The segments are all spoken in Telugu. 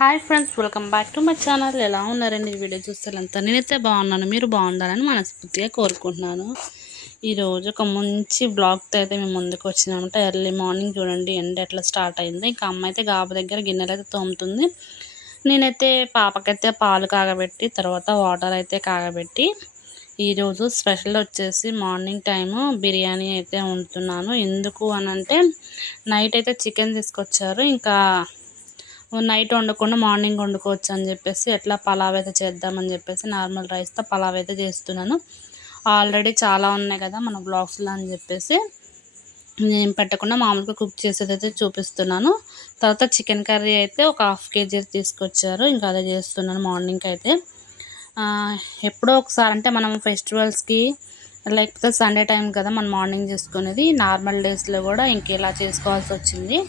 Hi friends, welcome back to my channel. ఎలా ఉన్నారండి? ఈ వీడియో చూస్తారంతా నేనైతే బాగున్నాను, మీరు బాగుండాలని మనస్ఫూర్తిగా కోరుకుంటున్నాను. ఈరోజు ఒక మంచి బ్లాగ్తో అయితే మేము ముందుకు వచ్చినామంట. ఎర్లీ మార్నింగ్ చూడండి ఎండ ఎట్లా స్టార్ట్ అయింది. ఇంకా అమ్మ అయితే గాబు దగ్గర గిన్నెలు అయితే తోముతుంది. నేనైతే పాపకైతే పాలు కాగబెట్టి తర్వాత వాటర్ అయితే కాగబెట్టి ఈరోజు స్పెషల్ వచ్చేసి మార్నింగ్ టైము బిర్యానీ అయితే వండుతున్నాను. ఎందుకు అనంటే నైట్ అయితే చికెన్ తీసుకొచ్చారు. ఇంకా నైట్ వండకుండా మార్నింగ్ వండుకోవచ్చు అని చెప్పేసి ఎట్లా పలావ్ అయితే చేద్దామని చెప్పేసి నార్మల్ రైస్తో పలావ్ అయితే చేస్తున్నాను. ఆల్రెడీ చాలా ఉన్నాయి కదా మన బ్లాగ్స్లో అని చెప్పేసి నేను పెట్టకుండా మామూలుగా కుక్ చేసేది అయితే చూపిస్తున్నాను. తర్వాత చికెన్ కర్రీ అయితే ఒక 1/2 kg తీసుకొచ్చారు. ఇంకా అదే చేస్తున్నాను మార్నింగ్కి అయితే. ఎప్పుడో ఒకసారి అంటే మనం ఫెస్టివల్స్కి లేకపోతే సండే టైం కదా మనం మార్నింగ్ చేసుకునేది. నార్మల్ డేస్లో కూడా ఇంకెలా చేసుకోవాల్సి వచ్చింది.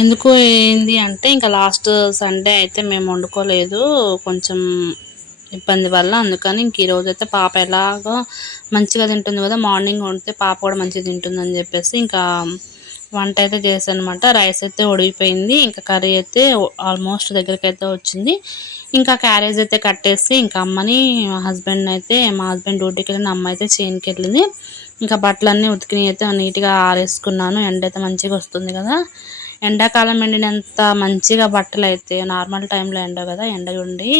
ఎందుకు ఏంది అంటే ఇంకా లాస్ట్ సండే అయితే మేము వండుకోలేదు, కొంచెం ఇబ్బంది వల్ల. అందుకని ఇంక ఈరోజు అయితే పాప ఎలాగో మంచిగా తింటుంది కదా, మార్నింగ్ వండితే పాప కూడా మంచిగా తింటుందని చెప్పేసి ఇంకా వంట అయితే చేశాను అనమాట. రైస్ అయితే ఉడికిపోయింది, ఇంకా కర్రీ అయితే ఆల్మోస్ట్ దగ్గరికి అయితే వచ్చింది. ఇంకా క్యారేజ్ అయితే కట్టేసి ఇంకా అమ్మని మా హస్బెండ్ డ్యూటీకి వెళ్ళిన, అమ్మ అయితే చేనుకి వెళ్ళింది. ఇంకా బట్టలన్నీ ఉతికినవి అయితే నీట్గా ఆరేసుకున్నాను. ఎండ అయితే మంచిగా వస్తుంది కదా, ఎండాకాలం ఎండినంత మంచిగా బట్టలు అయితే నార్మల్ టైంలో ఎండ కదా, ఎండ ఉండి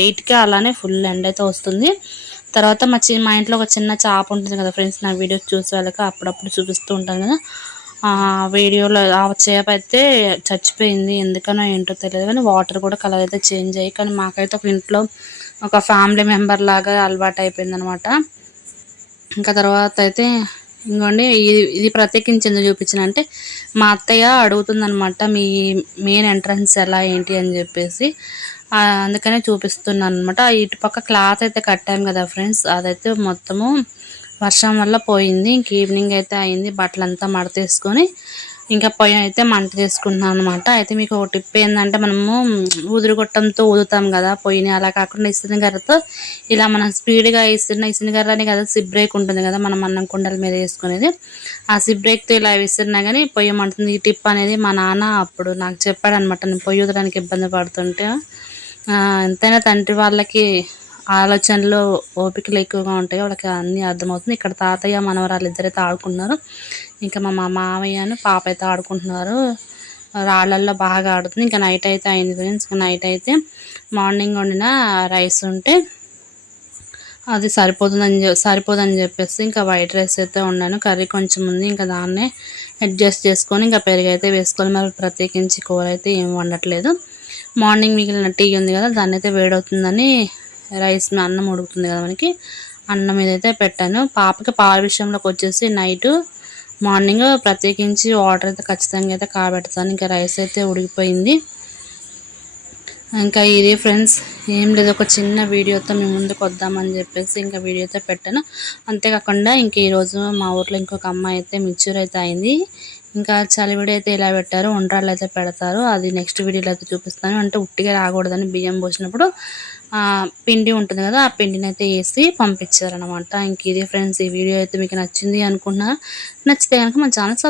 8కి అలానే ఫుల్ ఎండ అయితే వస్తుంది. తర్వాత మా ఇంట్లో ఒక చిన్న చాప ఉంటుంది కదా ఫ్రెండ్స్, నా వీడియోస్ చూసే వాళ్ళకి అప్పుడప్పుడు చూపిస్తూ ఉంటాను కదా. వీడియోలో ఆ చేప అయితే చచ్చిపోయింది, ఎందుకనో ఏంటో తెలియదు కానీ వాటర్ కూడా కలర్ అయితే చేంజ్ అయ్యి. కానీ మాకైతే ఒక ఇంట్లో ఒక ఫ్యామిలీ మెంబర్ లాగా అలవాటు అయిపోయింది అనమాట. ఇంకా తర్వాత అయితే ఇంకోండి ఇది ప్రత్యేకించి ఎందుకు చూపించిన అంటే మా అత్తయ్య అడుగుతుందనమాట, మీ మెయిన్ ఎంట్రన్స్ ఎలా ఏంటి అని చెప్పేసి. అందుకనే చూపిస్తున్నాను అనమాట. ఇటుపక్క క్లాత్ అయితే కట్టాము కదా ఫ్రెండ్స్, అదైతే మొత్తము వర్షం వల్ల పోయింది. ఇంక ఈవినింగ్ అయితే అయింది, బట్టలంతా మడతేసుకొని ఇంకా పొయ్యి అయితే మంట చేసుకుంటున్నాను అనమాట. అయితే మీకు ఒక టిప్ ఏంటంటే, మనము ఊదురుగొట్టంతో ఊదుతాం కదా పొయ్యిని, అలా కాకుండా ఇసిన గర్రతో ఇలా మనం స్పీడ్గా ఇసిన గర్ర అని కదా సిప్ బ్రేక్ ఉంటుంది కదా మనం అన్నం కుండల మీద వేసుకునేది, ఆ సిప్ బ్రేక్తో ఇలా విసిరినా కానీ పొయ్యి మంటుంది. ఈ టిప్ అనేది మా నాన్న అప్పుడు నాకు చెప్పాడనమాట. నేను పొయ్యి ఊదడానికి ఇబ్బంది పడుతుంటే ఎంతైనా తండ్రి వాళ్ళకి ఆలోచనలు ఓపికలు ఎక్కువగా ఉంటాయి, వాళ్ళకి అన్నీ అర్థమవుతుంది. ఇక్కడ తాతయ్య మనవరాలు ఇద్దరైతే ఆడుకుంటున్నారు. ఇంకా మా మామయ్యను పాప అయితే ఆడుకుంటున్నారు, రాళ్ళల్లో బాగా ఆడుతుంది. ఇంకా నైట్ అయితే అయింది ఫ్రెండ్స్. నైట్ అయితే మార్నింగ్ వండిన రైస్ ఉంటే అది సరిపోదని చెప్పేసి ఇంకా వైట్ రైస్ అయితే వండాను. కర్రీ కొంచెం ఉంది, ఇంకా దాన్నే అడ్జస్ట్ చేసుకొని ఇంకా పెరుగు అయితే వేసుకొని, మరి ప్రత్యేకించి కూర అయితే ఏం వండట్లేదు. మార్నింగ్ మిగిలిన టీ ఉంది కదా, దాన్ని అయితే వేడవుతుందని రైస్ అన్నం ఉడుకుతుంది కదా మనకి, అన్నం మీద అయితే పెట్టాను. పాపకి పాల విషయంలోకి వచ్చేసి మార్నింగ్ ప్రత్యేకించి వాటర్ అయితే ఖచ్చితంగా అయితే కాబెడతాను. ఇంకా రైస్ అయితే ఉడికిపోయింది. ఇంకా ఇది ఫ్రెండ్స్, ఏం లేదు, ఒక చిన్న వీడియోతో మేము ముందుకు వద్దామని చెప్పేసి ఇంకా వీడియో అయితే పెట్టాను. అంతేకాకుండా ఇంక ఈరోజు మా ఊర్లో ఇంకొక అమ్మాయి అయితే మెచ్యూర్ అయితే అయింది. ఇంకా చలివిడి అయితే ఇలా పెట్టారు, ఉండ్రాళ్ళు అయితే పెడతారు, అది నెక్స్ట్ వీడియోలో అయితే చూపిస్తాను. అంటే ఉట్టిగా రాకూడదని బియ్యం పోసినప్పుడు పిండి ఉంటుంది కదా, ఆ పిండిని అయితే వేసి పంపించారనమాట. ఇంక ఇది ఫ్రెండ్స్, ఈ వీడియో అయితే మీకు నచ్చింది అనుకుంటున్నా. నచ్చితే కనుక మన ఛానల్